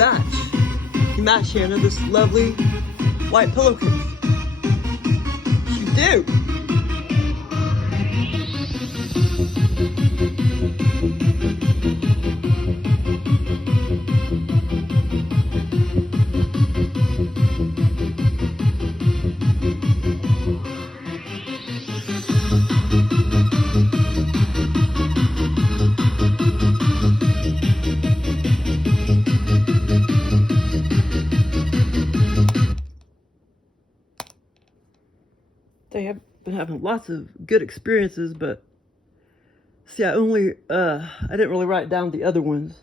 match. You match, Hannah, this lovely white pillowcase. You do. They have been having lots of good experiences, but see, I didn't really write down the other ones.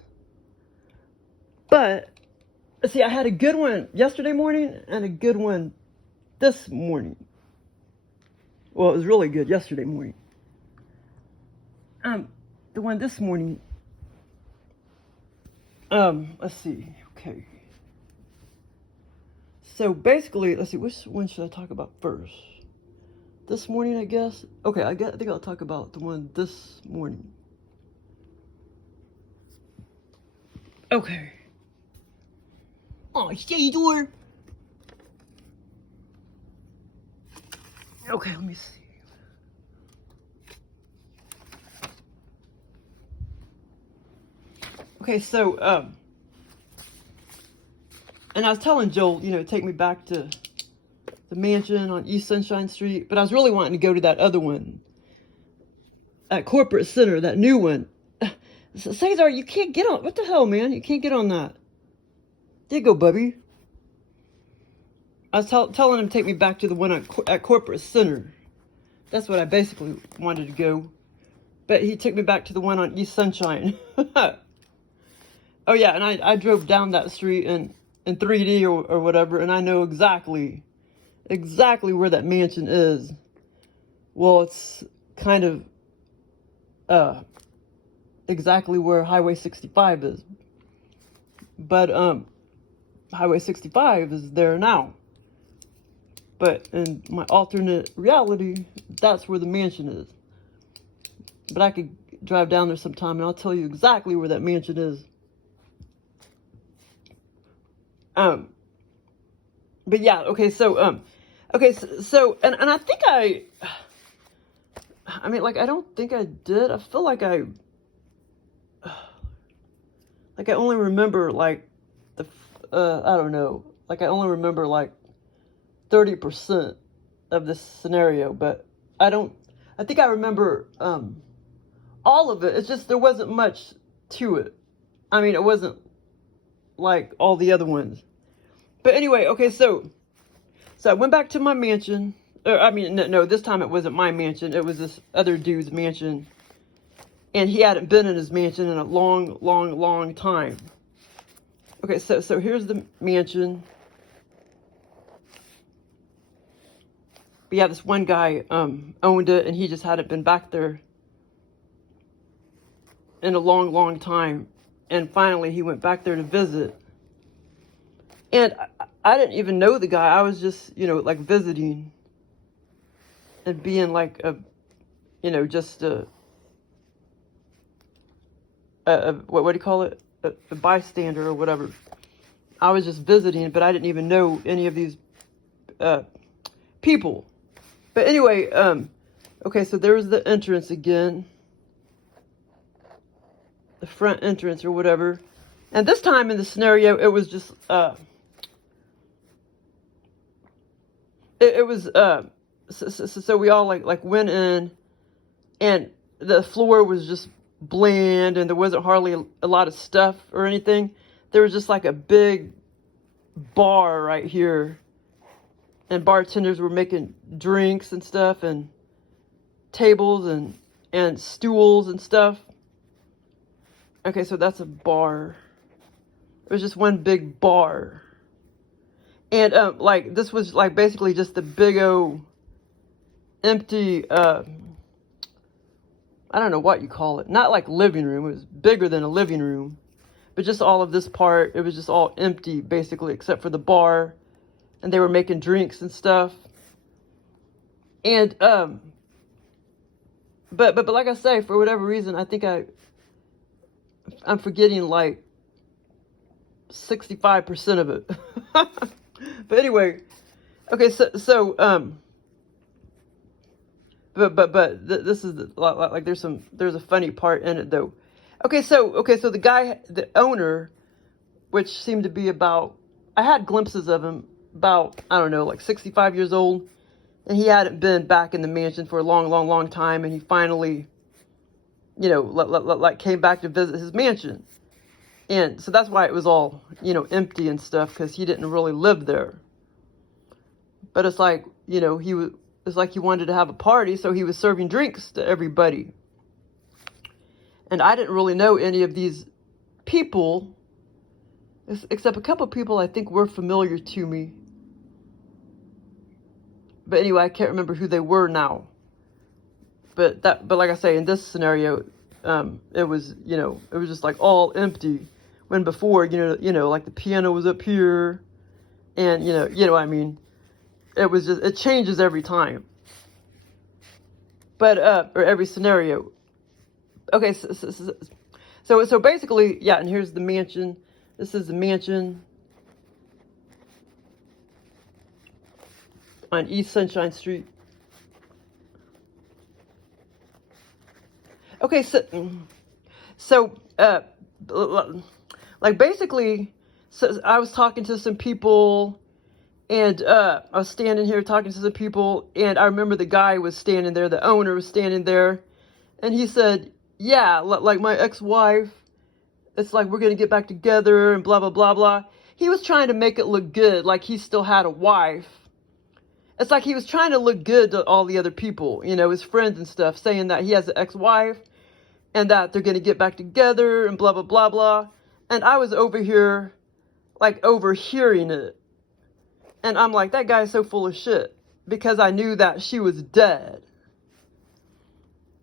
But see, I had a good one yesterday morning and a good one this morning. Well, it was really good yesterday morning. The one this morning, let's see, okay. So basically, let's see, which one should I talk about first? This morning, I guess. Okay, I think I'll talk about the one this morning. Okay. Oh, shut door. Okay, let me see. Okay, so, and I was telling Joel, take me back to the mansion on East Sunshine Street, but I was really wanting to go to that other one at Corporate Center, that new one. Cesar, you can't get on. What the hell, man? You can't get on that. There you go, Bubby. I was telling him to take me back to the one at Corporate Center. That's what I basically wanted to go. But he took me back to the one on East Sunshine. Oh, yeah, and I drove down that street in 3D or whatever, and I know exactly where that mansion is. Well, it's kind of exactly where Highway 65 is. But Highway 65 is there now. But in my alternate reality, that's where the mansion is. But I could drive down there sometime and I'll tell you exactly where that mansion is. But yeah, okay, so and I think I don't think I did. I feel like I only remember I don't know, I only remember 30% of this scenario, but I think I remember all of it. It's just there wasn't much to it. I mean, it wasn't like all the other ones. But anyway, okay, so I went back to my mansion. No, this time it wasn't my mansion. It was this other dude's mansion. And he hadn't been in his mansion in a long, long, long time. Okay, so here's the mansion. But yeah, this one guy owned it, and he just hadn't been back there in a long, long time. And finally, he went back there to visit. And I didn't even know the guy. I was just, visiting and being just what do you call it? A bystander or whatever. I was just visiting, but I didn't even know any of these people. But anyway, okay, so there's the entrance again. The front entrance or whatever. And this time in the scenario, it was just, so we all went in, and the floor was just bland, and there wasn't hardly a lot of stuff or anything. There was just a big bar right here, and bartenders were making drinks and stuff, and tables and stools and stuff. Okay, so that's a bar. It was just one big bar. And, this was, basically just the big old empty, I don't know what you call it. Not living room. It was bigger than a living room. But just all of this part, it was just all empty, basically, except for the bar. And they were making drinks and stuff. And, but like I say, for whatever reason, I think I'm forgetting, 65% of it. But anyway, okay, this is like there's a funny part in it though. Okay, so the guy, the owner, which seemed to be about, I had glimpses of him about, I don't know, like 65 years old, and he hadn't been back in the mansion for a long time, and he finally, like came back to visit his mansion. And so that's why it was all, empty and stuff, because he didn't really live there. But it's like, it's like he wanted to have a party, so he was serving drinks to everybody. And I didn't really know any of these people, except a couple people I think were familiar to me. But anyway, I can't remember who they were now. But like I say, in this scenario, it was just like all empty. When before, like the piano was up here, and what I mean. It was just, it changes every time. But or every scenario. Okay, so basically, yeah. And here's the mansion. This is the mansion on East Sunshine Street. Okay, so like basically, so I was talking to some people, and I was standing here talking to some people, and I remember the guy was standing there, the owner was standing there, and he said, yeah, like my ex-wife, it's like we're gonna get back together and blah blah blah blah. He was trying to make it look good, like he still had a wife. It's like he was trying to look good to all the other people, his friends and stuff, saying that he has an ex-wife and that they're going to get back together and blah, blah, blah, blah. And I was over here, like, overhearing it. And I'm like, that guy's so full of shit, because I knew that she was dead.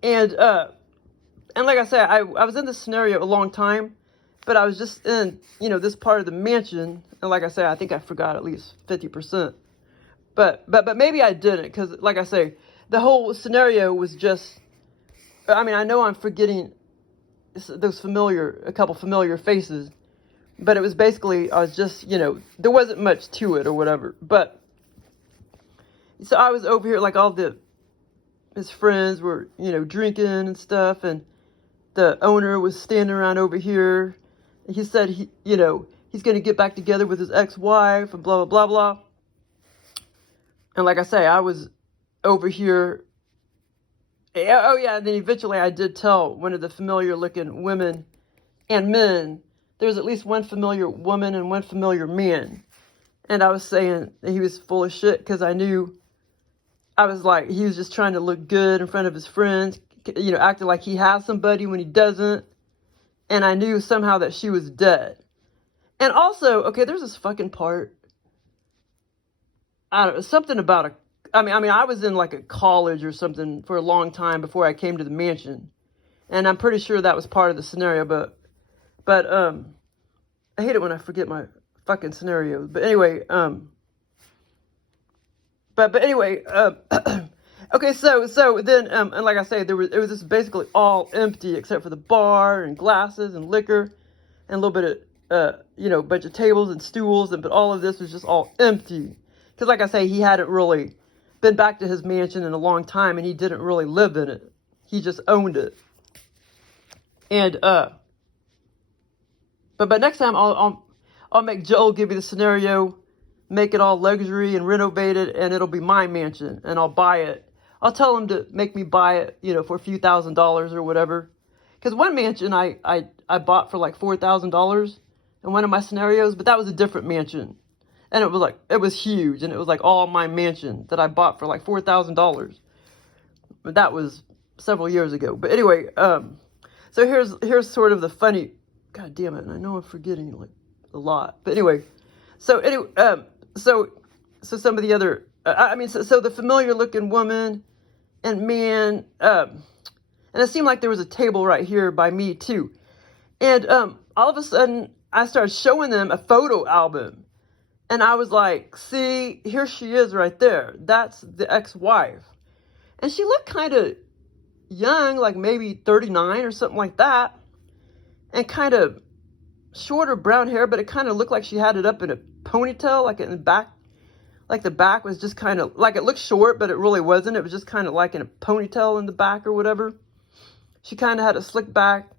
And like I said, I was in this scenario a long time, but I was just in, this part of the mansion. And like I said, I think I forgot at least 50%. But maybe I didn't, because like I say, the whole scenario was just, I mean, I know I'm forgetting a couple familiar faces, but it was basically, I was just, there wasn't much to it or whatever. But so I was over here, like his friends were, drinking and stuff, and the owner was standing around over here. He said he's going to get back together with his ex-wife and blah, blah, blah, blah. And like I say, I was over here. Oh, yeah. And then eventually I did tell one of the familiar looking women and men, there's at least one familiar woman and one familiar man. And I was saying that he was full of shit, because I knew, I was like, he was just trying to look good in front of his friends, acting like he has somebody when he doesn't. And I knew somehow that she was dead. And also, okay, there's this fucking part. I don't know, something about I mean, I was in like a college or something for a long time before I came to the mansion, and I'm pretty sure that was part of the scenario. But I hate it when I forget my fucking scenarios. But anyway, okay. So then, and like I say, it was just basically all empty except for the bar and glasses and liquor, and a little bit of bunch of tables and stools, but all of this was just all empty. Because like I say, he hadn't really been back to his mansion in a long time, and he didn't really live in it. He just owned it. And, but next time I'll make Joel give you the scenario, make it all luxury and renovate it, and it'll be my mansion, and I'll buy it. I'll tell him to make me buy it, for a few $1,000s or whatever. Because one mansion I bought for like $4,000 in one of my scenarios, but that was a different mansion. And it was huge, and it was like all my mansion that I bought for like $4,000. But that was several years ago. But anyway, so here's sort of the funny, God damn it, and I know I'm forgetting like a lot. But anyway, so some of the other, so the familiar looking woman and man, and it seemed like there was a table right here by me too. And all of a sudden, I started showing them a photo album. And I was like, see, here she is right there. That's the ex-wife. And she looked kind of young, like maybe 39 or something like that. And kind of shorter brown hair, but it kind of looked like she had it up in a ponytail, like in the back. Like the back was just kind of, like it looked short, but it really wasn't. It was just kind of like in a ponytail in the back or whatever. She kind of had a slick back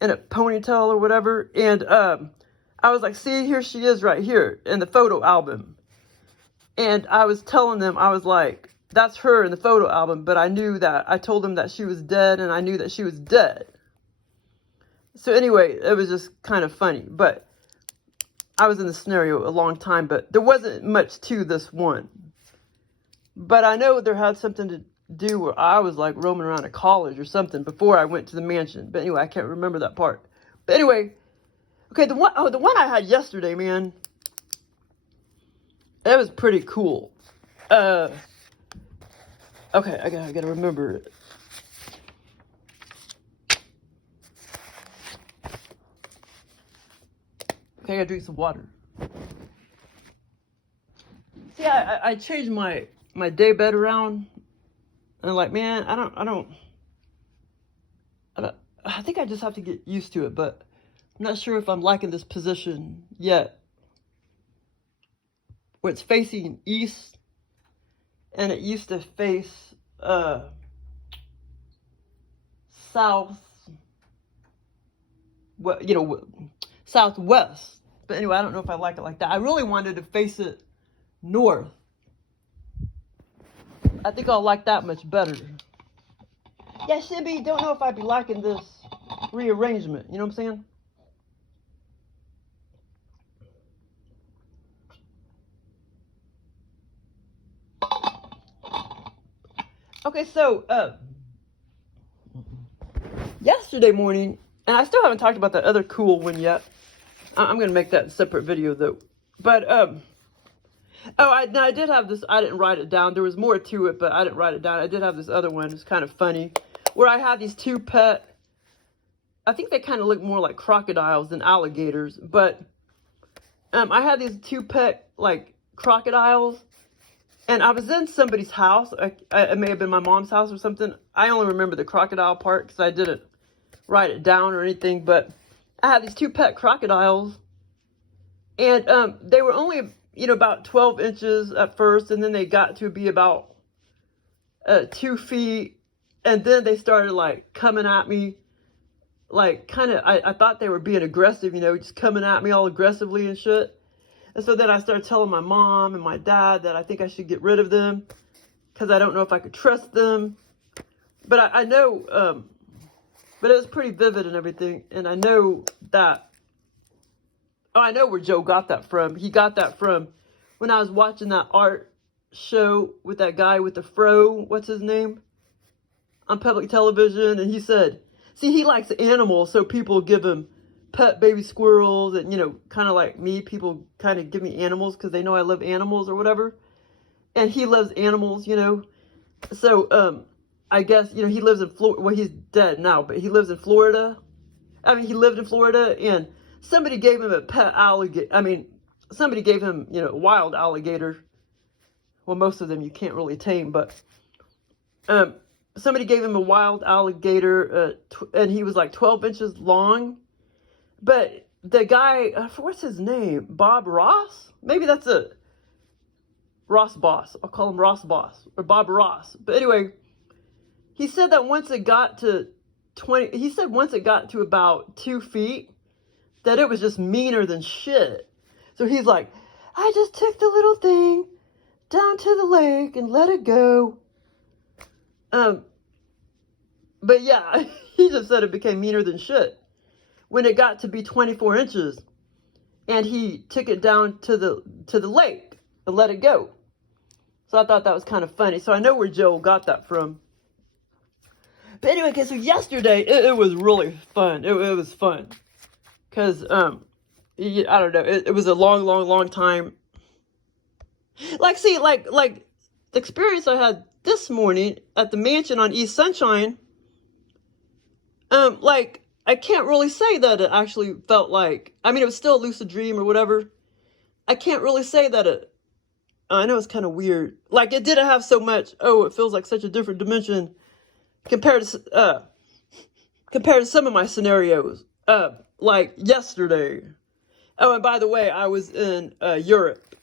in a ponytail or whatever. And I was like, see, here she is right here in the photo album. And I was telling them, I was like, that's her in the photo album. But I knew that, I told them that she was dead, and I knew that she was dead. So anyway, it was just kind of funny. But I was in the scenario a long time, but there wasn't much to this one. But I know there had something to do where I was like roaming around at college or something before I went to the mansion. But anyway, I can't remember that part. But anyway, okay, the one I had yesterday, man, that was pretty cool. Okay, I gotta remember it. Okay, I gotta drink some water. See, I changed my day bed around, and I'm like, man, I think I just have to get used to it, but I'm not sure if I'm liking this position yet, where it's facing east, and it used to face south, southwest. But anyway, I don't know if I like it like that. I really wanted to face it north. I think I'll like that much better. Yeah, Shibby, don't know if I'd be liking this rearrangement. You know what I'm saying? Okay, so, yesterday morning, and I still haven't talked about that other cool one yet. I'm going to make that a separate video, though. But, I did have this. I didn't write it down. There was more to it, but I didn't write it down. I did have this other one. It's kind of funny, where I had these two pet. I think they kind of look more like crocodiles than alligators, but I had these two pet like crocodiles, and I was in somebody's house. It may have been my mom's house or something. I only remember the crocodile part because I didn't write it down or anything. But I had these two pet crocodiles, and they were only, about 12 inches at first, and then they got to be about 2 feet, and then they started like coming at me, like kind of, I thought they were being aggressive, just coming at me all aggressively and shit. And so then I started telling my mom and my dad that I think I should get rid of them because I don't know if I could trust them. But I know, but it was pretty vivid and everything, and I know that. Oh, I know where Joe got that from. He got that from when I was watching that art show with that guy with the fro, what's his name, on public television. And he said, see, he likes animals, so people give him pet baby squirrels. And, kind of like me, people kind of give me animals because they know I love animals or whatever. And he loves animals, So, I guess, he lives in Florida. Well, he's dead now, but he lives in Florida. He lived in Florida, and somebody gave him a pet alligator. Somebody gave him, a wild alligator. Well, most of them you can't really tame, but somebody gave him a wild alligator, and he was like 12 inches long. But the guy, what's his name? Bob Ross? Maybe that's a Ross Boss. I'll call him Ross Boss or Bob Ross. But anyway, he said that once it got to about 2 feet, that it was just meaner than shit. So he's like, I just took the little thing down to the lake and let it go. But yeah, he just said it became meaner than shit when it got to be 24 inches, and he took it down to the lake and let it go. So I thought that was kind of funny. So I know where Joe got that from. But anyway, okay, so yesterday, it was really fun. It was fun. Because, I don't know, it was a long time. Like, see, like, the experience I had this morning at the mansion on East Sunshine, I can't really say that it actually felt like, it was still a lucid dream or whatever. I can't really say that I know it's kind of weird. Like, it didn't have so much, it feels like such a different dimension compared to some of my scenarios. like yesterday. Oh, and by the way, I was in Europe.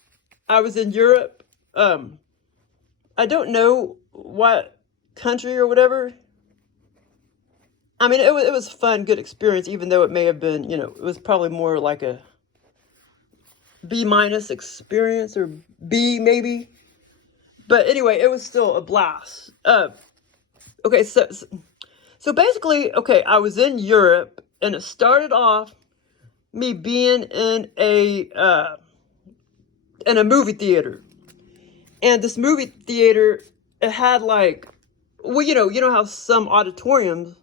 I was in Europe. I don't know what country or whatever. I mean, it was fun, good experience, even though it may have been, it was probably more like a B minus experience, or B maybe. But anyway, it was still a blast. Okay, so basically, okay, I was in Europe, and it started off me being in a movie theater. And this movie theater, it had like, well, you know how some auditoriums,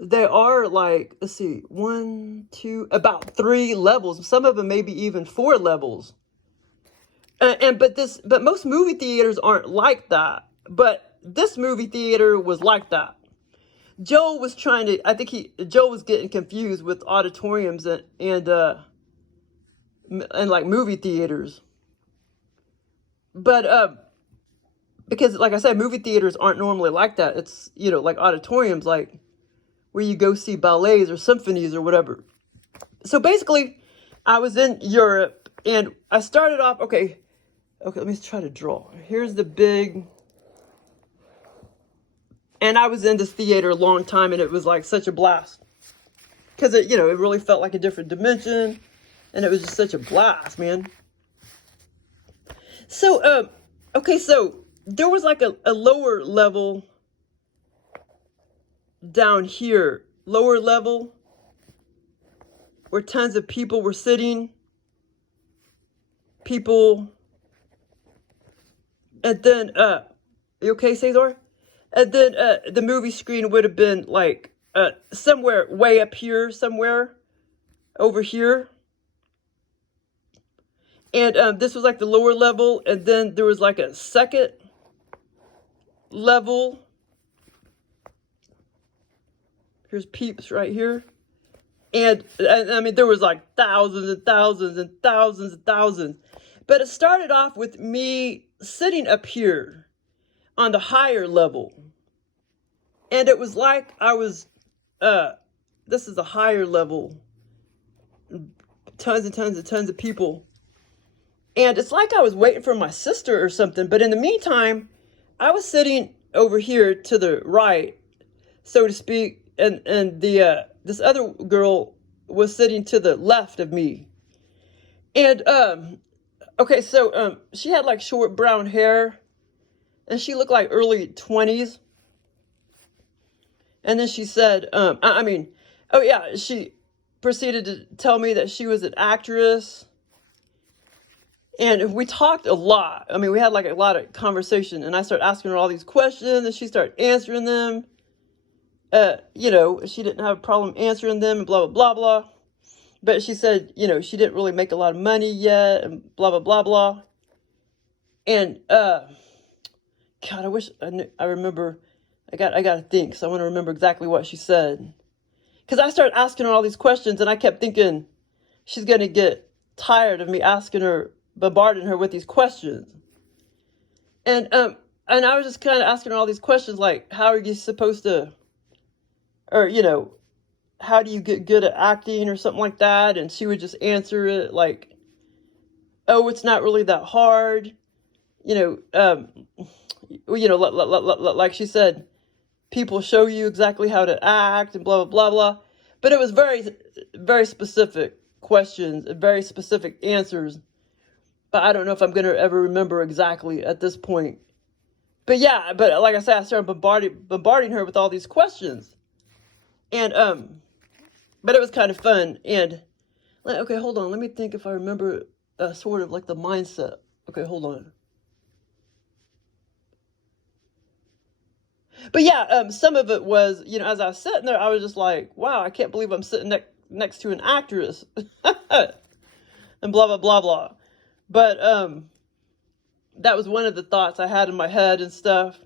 they are like, let's see, about 3 levels. Some of them maybe even 4 levels. But most movie theaters aren't like that. But this movie theater was like that. Joe was Joe was getting confused with auditoriums and like movie theaters. But because like I said, movie theaters aren't normally like that. It's, like auditoriums, like where you go see ballets or symphonies or whatever. So basically, I was in Europe, and I started off, okay, let me try to draw. Here's the big, and I was in this theater a long time, and it was like such a blast. Because it really felt like a different dimension, and it was just such a blast, man. So, okay, so there was like a lower level down here, lower level, where tons of people were sitting. And then, you okay, Cesar? And then the movie screen would have been like somewhere way up here, somewhere over here. And this was like the lower level, and then there was like a second level. Here's Peeps right here. And I mean, there was like thousands and thousands and thousands and thousands. But it started off with me sitting up here on the higher level. And it was like I was, this is a higher level. Tons and tons and tons of people. And it's like I was waiting for my sister or something. But in the meantime, I was sitting over here to the right, so to speak. And this other girl was sitting to the left of me. And, okay, so she had like short brown hair. And she looked like early 20s. And then she said, oh yeah, she proceeded to tell me that she was an actress. And we talked a lot. I mean, we had like a lot of conversation, and I started asking her all these questions, and she started answering them. She didn't have a problem answering them, and blah, blah, blah, blah. But she said, she didn't really make a lot of money yet, and blah, blah, blah, blah. And, God, I wish I remember. I got to think, so I want to remember exactly what she said. Because I started asking her all these questions, and I kept thinking she's going to get tired of me bombarding her with these questions. And I was just kind of asking her all these questions, like, how are you supposed to, or, how do you get good at acting or something like that? And she would just answer it like, oh, it's not really that hard. Like she said, people show you exactly how to act and blah, blah, blah, blah. But it was very, very specific questions and very specific answers. But I don't know if I'm going to ever remember exactly at this point. But yeah, but like I said, I started bombarding her with all these questions. And, but it was kind of fun. And, okay, hold on. Let me think if I remember sort of like the mindset. Okay, hold on. But yeah, some of it was, as I was sitting there, I was just like, wow, I can't believe I'm sitting next to an actress. And blah, blah, blah, blah. But that was one of the thoughts I had in my head and stuff.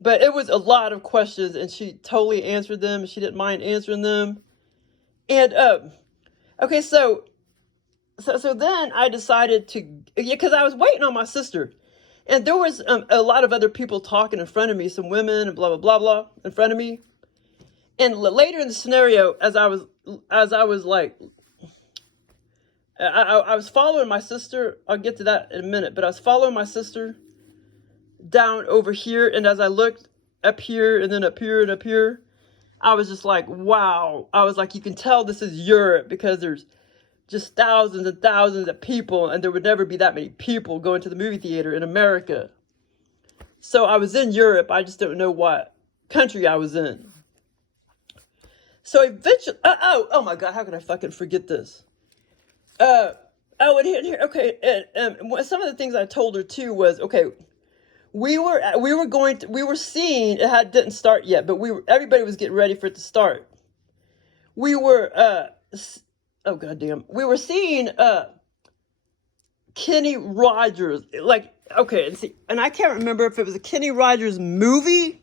But it was a lot of questions, and she totally answered them. She didn't mind answering them. And, okay, so then I decided to, because I was waiting on my sister. And there was a lot of other people talking in front of me, some women and blah, blah, blah, blah in front of me. And later in the scenario, as I was like, I was following my sister. I'll get to that in a minute, but I was following my sister down over here, and as I looked up here and then up here and up here, I was just like, wow. I was like, you can tell this is Europe because there's just thousands and thousands of people, and there would never be that many people going to the movie theater in America. So I was in Europe. I just don't know what country I was in. So eventually, oh my God, how could I fucking forget this? And here, okay, and some of the things I told her too was, okay, we were seeing, didn't start yet, but everybody was getting ready for it to start. We were, oh goddamn, we were seeing, Kenny Rogers, like, okay, and I can't remember if it was a Kenny Rogers movie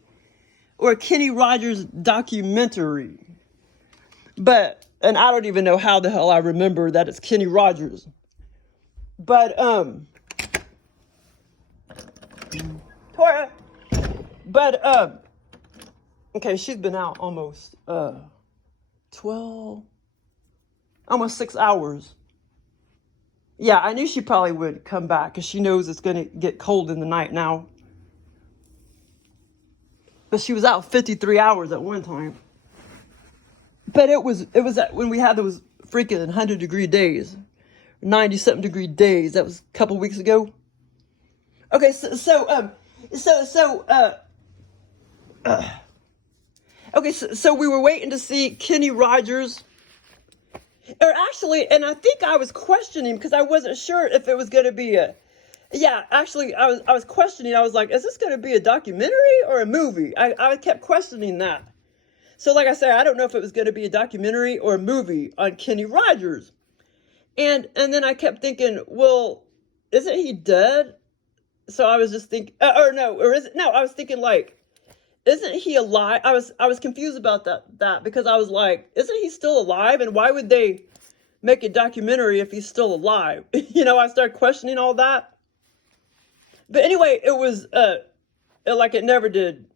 or a Kenny Rogers documentary, and I don't even know how the hell I remember that it's Kenny Rogers, but, Tora, but, okay, she's been out almost, 12, almost 6 hours. Yeah, I knew she probably would come back because she knows it's going to get cold in the night now. But she was out 53 hours at one time. But it was when we had those freaking 100-degree days, 90-something degree days. That was a couple weeks ago. Okay, so we were waiting to see Kenny Rogers. Or actually, and I think I was questioning because I wasn't sure if it was going to be actually, I was questioning. I was like, is this going to be a documentary or a movie? I kept questioning that. So like I said, I don't know if it was going to be a documentary or a movie on Kenny Rogers. And then I kept thinking, well, isn't he dead? So I was just thinking, I was thinking like, isn't he alive? I was confused about that because I was like, isn't he still alive? And why would they make a documentary if he's still alive? I started questioning all that. But anyway, it was like it never did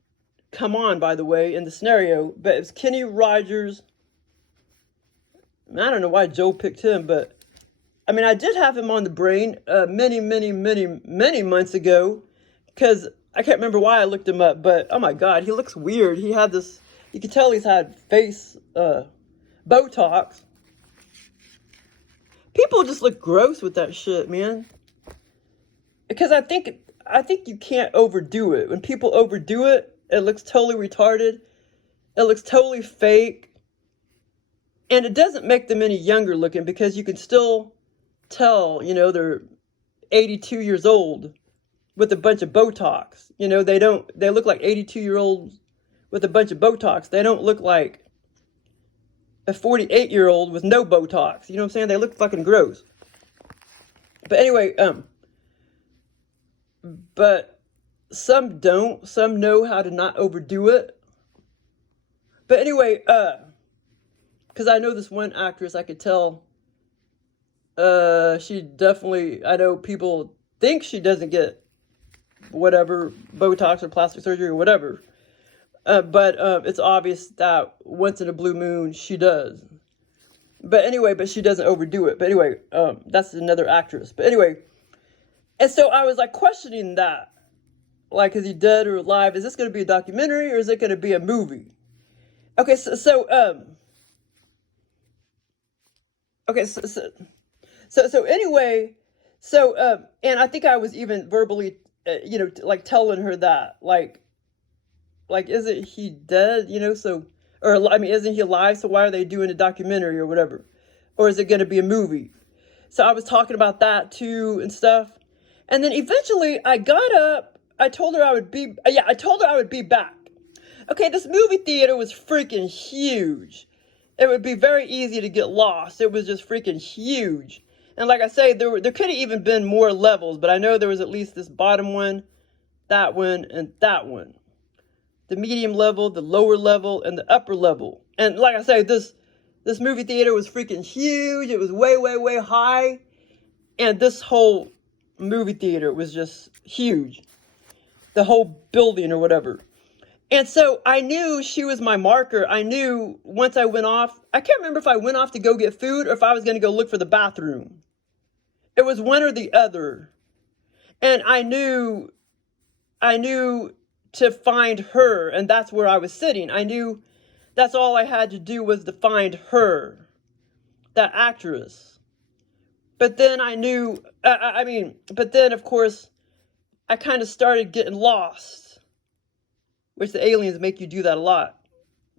come on, by the way, in the scenario. But it's Kenny Rogers. I don't know why Joe picked him, but I mean, I did have him on the brain many months ago because I can't remember why I looked him up, but oh my God, he looks weird. He had this, you could tell he's had face Botox. People just look gross with that shit, man. Because I think you can't overdo it. When people overdo it, it looks totally retarded. It looks totally fake. And it doesn't make them any younger looking because you can still tell, they're 82 years old with a bunch of Botox. They look like 82-year-olds with a bunch of Botox. They don't look like a 48-year-old with no Botox. You know what I'm saying? They look fucking gross. But anyway, but some don't. Some know how to not overdo it. But anyway, because I know this one actress, I could tell, she definitely, I know people think she doesn't get whatever, Botox or plastic surgery or whatever. But it's obvious that once in a blue moon, she does. But anyway, she doesn't overdo it. But anyway, that's another actress. But anyway, and so I was like questioning that. Like, is he dead or alive? Is this going to be a documentary or is it going to be a movie? Okay, so anyway, and I think I was even verbally, like telling her that, like, isn't he dead, or, I mean, isn't he alive? So why are they doing a documentary or whatever? Or is it going to be a movie? So I was talking about that too and stuff. And then eventually I got up, I told her I would be back. Okay, this movie theater was freaking huge. It would be very easy to get lost. It was just freaking huge. And like I say, there could have even been more levels, but I know there was at least this bottom one, that one, and that one. The medium level, the lower level, and the upper level. And like I say, this movie theater was freaking huge. It was way high. And this whole movie theater was just huge. The whole building or whatever. And so I knew she was my marker. I knew once I went off, I can't remember if I went off to go get food or if I was going to go look for the bathroom. It was one or the other. And I knew to find her, and that's where I was sitting. I knew that's all I had to do was to find her, that actress. But then I knew, but then of course, I kind of started getting lost, which the aliens make you do that a lot.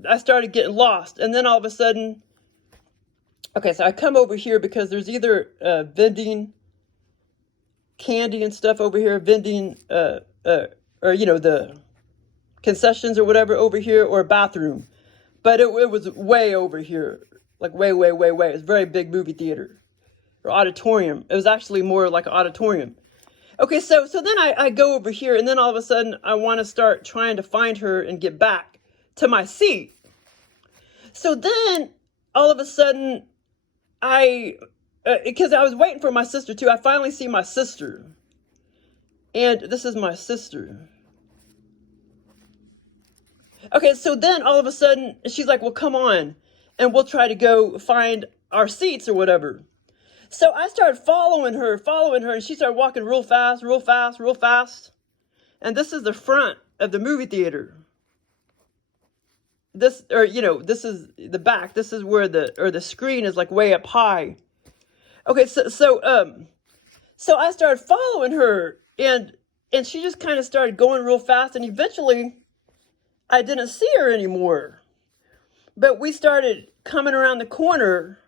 I started getting lost, and then all of a sudden, okay, so I come over here because there's either vending candy and stuff over here, vending, or, you know, the concessions or whatever over here, or a bathroom. But it was way over here, like way, way, way, way. It was a very big movie theater or auditorium. It was actually more like an auditorium. Okay, so then I go over here, and then all of a sudden I want to start trying to find her and get back to my seat. So then all of a sudden because I was waiting for my sister too, I finally see my sister. And this is my sister. Okay, so then all of a sudden she's like, well, come on, and we'll try to go find our seats or whatever. So I started following her, and she started walking real fast, real fast, real fast. And this is the front of the movie theater. This, or, you know, this is the back. This is where the screen is like way up high. Okay, so I started following her, and she just kind of started going real fast, and eventually I didn't see her anymore. But we started coming around the corner,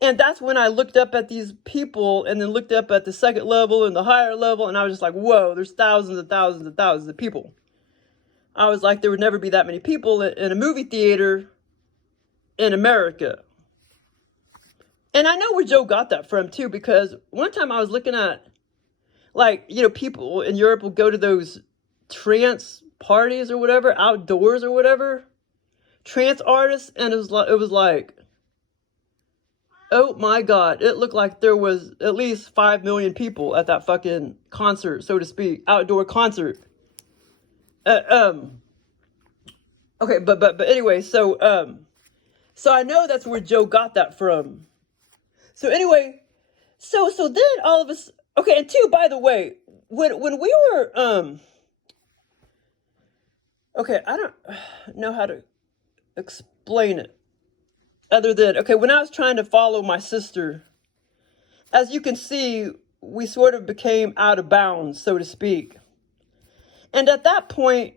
and that's when I looked up at these people, and then looked up at the second level and the higher level, and I was just like, whoa, there's thousands and thousands and thousands of people. I was like, there would never be that many people in a movie theater in America. And I know where Joe got that from too, because one time I was looking at, like, you know, people in Europe will go to those trance parties or whatever, outdoors or whatever, trance artists, and it was like, oh my God, it looked like there was at least 5 million people at that fucking concert, so to speak, outdoor concert. Okay, but anyway, so I know that's where Joe got that from. So anyway, so then all of us, okay, and two, by the way, when we were, okay, I don't know how to explain it other than, okay, when I was trying to follow my sister, as you can see, we sort of became out of bounds, so to speak. And at that point,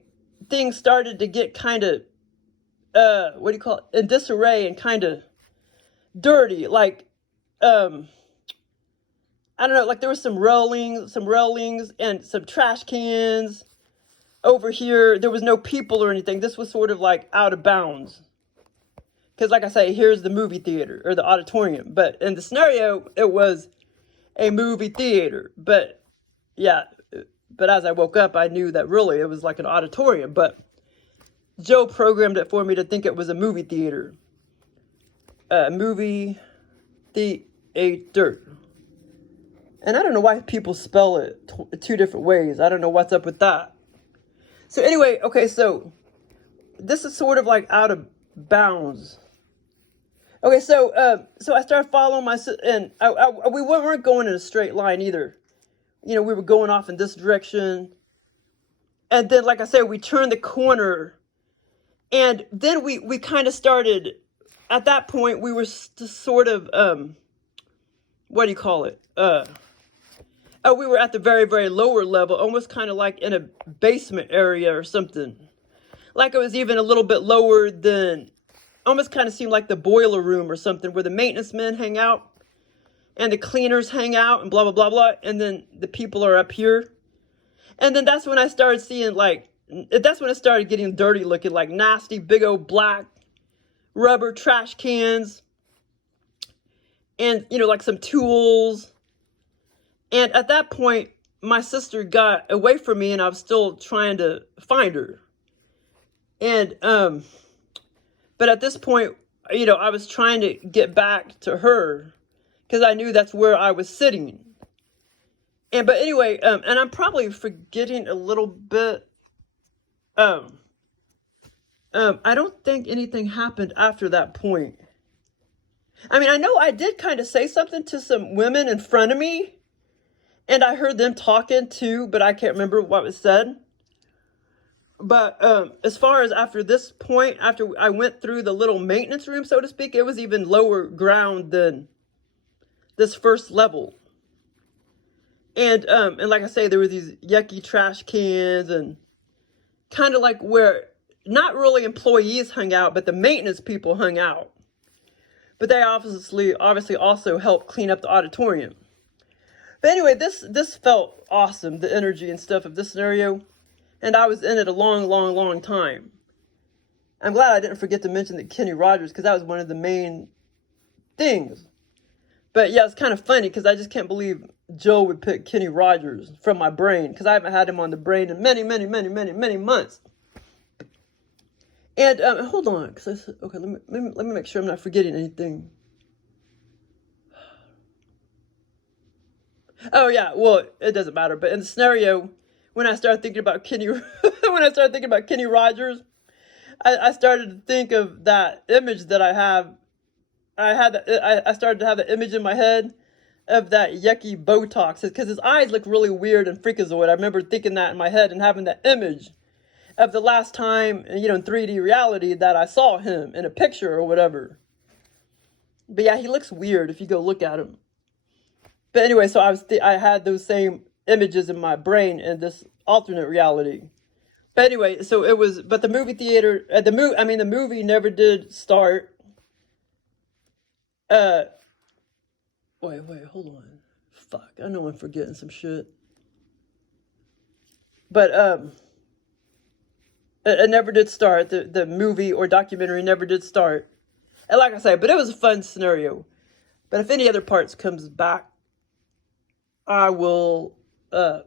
things started to get kind of, in disarray and kind of dirty. Like, I don't know, like there was some railings and some trash cans over here. There was no people or anything. This was sort of like out of bounds. Because like I say, here's the movie theater or the auditorium. But in the scenario, it was a movie theater. But yeah, but as I woke up, I knew that really it was like an auditorium. But Joe programmed it for me to think it was a movie theater. Movie theater. And I don't know why people spell it two different ways. I don't know what's up with that. So anyway, okay, so this is sort of like out of bounds. Okay, so I started following my sister, and we weren't going in a straight line either. You know, we were going off in this direction. And then, like I said, we turned the corner, and then we kind of started, at that point, we were sort of, what do you call it? We were at the very, very lower level, almost kind of like in a basement area or something. Like it was even a little bit lower than, almost kind of seemed like the boiler room or something, where the maintenance men hang out and the cleaners hang out and blah, blah, blah, blah. And then the people are up here. And then that's when I started seeing, like, that's when it started getting dirty looking, like nasty, big old black rubber trash cans. And, you know, like some tools. And at that point, my sister got away from me, and I was still trying to find her. And, but at this point, you know, I was trying to get back to her because I knew that's where I was sitting. And, but anyway, and I'm probably forgetting a little bit Um, I don't think anything happened after that point. I mean, I know I did kind of say something to some women in front of me, and I heard them talking too, but I can't remember what was said. But as far as after this point, after I went through the little maintenance room, so to speak, it was even lower ground than this first level. And like I say, there were these yucky trash cans and kind of like where not really employees hung out, but the maintenance people hung out. But they obviously also helped clean up the auditorium. But anyway, this felt awesome, the energy and stuff of this scenario. And I was in it a long time. I'm glad I didn't forget to mention that Kenny Rogers, because that was one of the main things. But yeah, it's kind of funny because I just can't believe Joe would pick Kenny Rogers from my brain, because I haven't had him on the brain in many months. And hold on, because okay, let me make sure I'm not forgetting anything. Oh yeah, well, it doesn't matter. But in the scenario, when I started thinking about Kenny, Rogers, I started to think of that image that I have. I started to have the image in my head of that yucky Botox, because his eyes look really weird and freakazoid. I remember thinking that in my head and having that image of the last time, in 3D reality, that I saw him in a picture or whatever. But yeah, he looks weird if you go look at him. But anyway, so I had those same images in my brain in this alternate reality. But anyway, so it was, but the movie theater, the movie never did start. Wait, hold on. Fuck, I know I'm forgetting some shit. But it never did start. The movie or documentary never did start. And like I say, but it was a fun scenario. But if any other parts comes back, I will put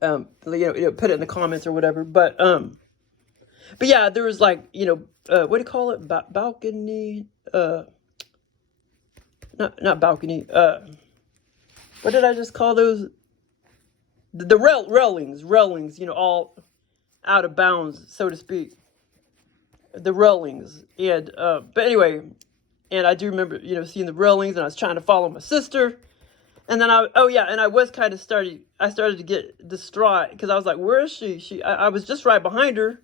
it in the comments or whatever. But yeah, there was like, what do you call it? Balcony, not balcony. What did I just call those? The railings, all out of bounds, so to speak. The railings. And but anyway, and I do remember, seeing the railings, and I was trying to follow my sister. And then I started to get distraught, because I was like, where is she? I was just right behind her.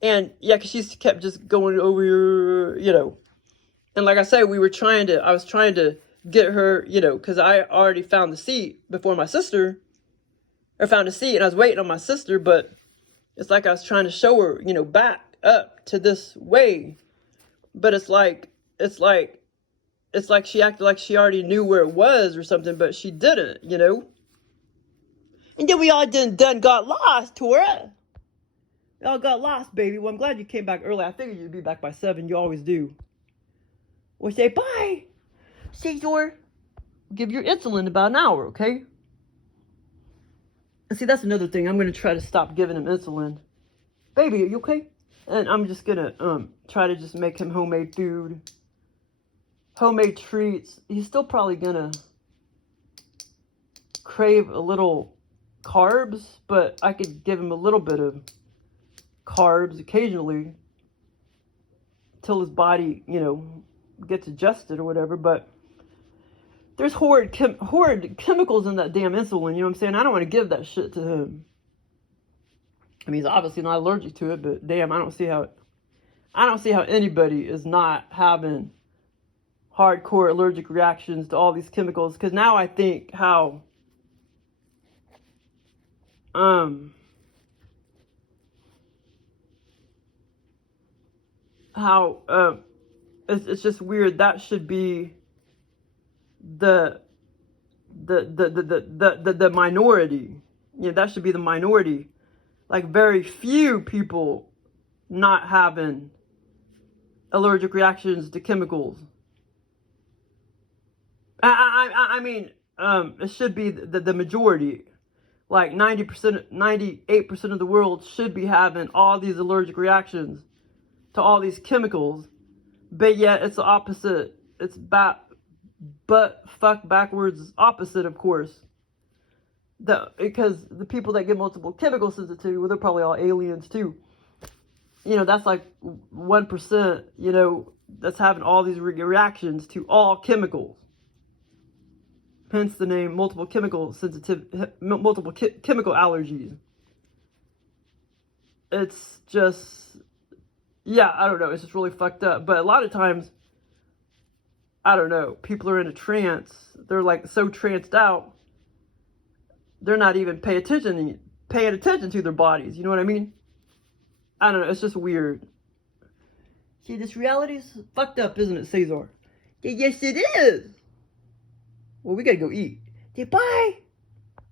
And yeah, because she kept just going over here, And like I say, I was trying to get her, because I already found the seat before my sister, or found a seat, and I was waiting on my sister, but it's like I was trying to show her, back up to this way. But it's like she acted like she already knew where it was or something, but she didn't, And then we all done got lost, Tora. We all got lost, baby. Well, I'm glad you came back early. I figured you'd be back by 7. You always do. Well, say bye. Say your, give your insulin in about an hour, okay? And see, that's another thing. I'm going to try to stop giving him insulin. Baby, are you okay? And I'm just going to try to just make him homemade food. Homemade treats. He's still probably going to crave a little carbs, but I could give him a little bit of carbs occasionally till his body, gets adjusted or whatever. But there's horrid chemicals in that damn insulin, you know what I'm saying? I don't want to give that shit to him. I mean, he's obviously not allergic to it, but damn, I don't see how anybody is not having hardcore allergic reactions to all these chemicals. Because now I think how it's just weird. That should be the minority. That should be the minority. Like, very few people not having allergic reactions to chemicals. I mean, it should be the majority. Like 90%, 98% of the world should be having all these allergic reactions to all these chemicals. But yet it's the opposite. It's fuck backwards opposite, of course. Because the people that get multiple chemical sensitivity, well, they're probably all aliens too. You know, that's like 1%, you know, that's having all these reactions to all chemicals. Hence the name multiple chemical allergies. It's just, yeah, I don't know. It's just really fucked up. But a lot of times, I don't know, people are in a trance. They're like so tranced out, they're not even paying attention to their bodies. You know what I mean? I don't know. It's just weird. See, this reality is fucked up, isn't it, Cesar? Yeah, yes, it is. Well, we gotta go eat. Okay, bye.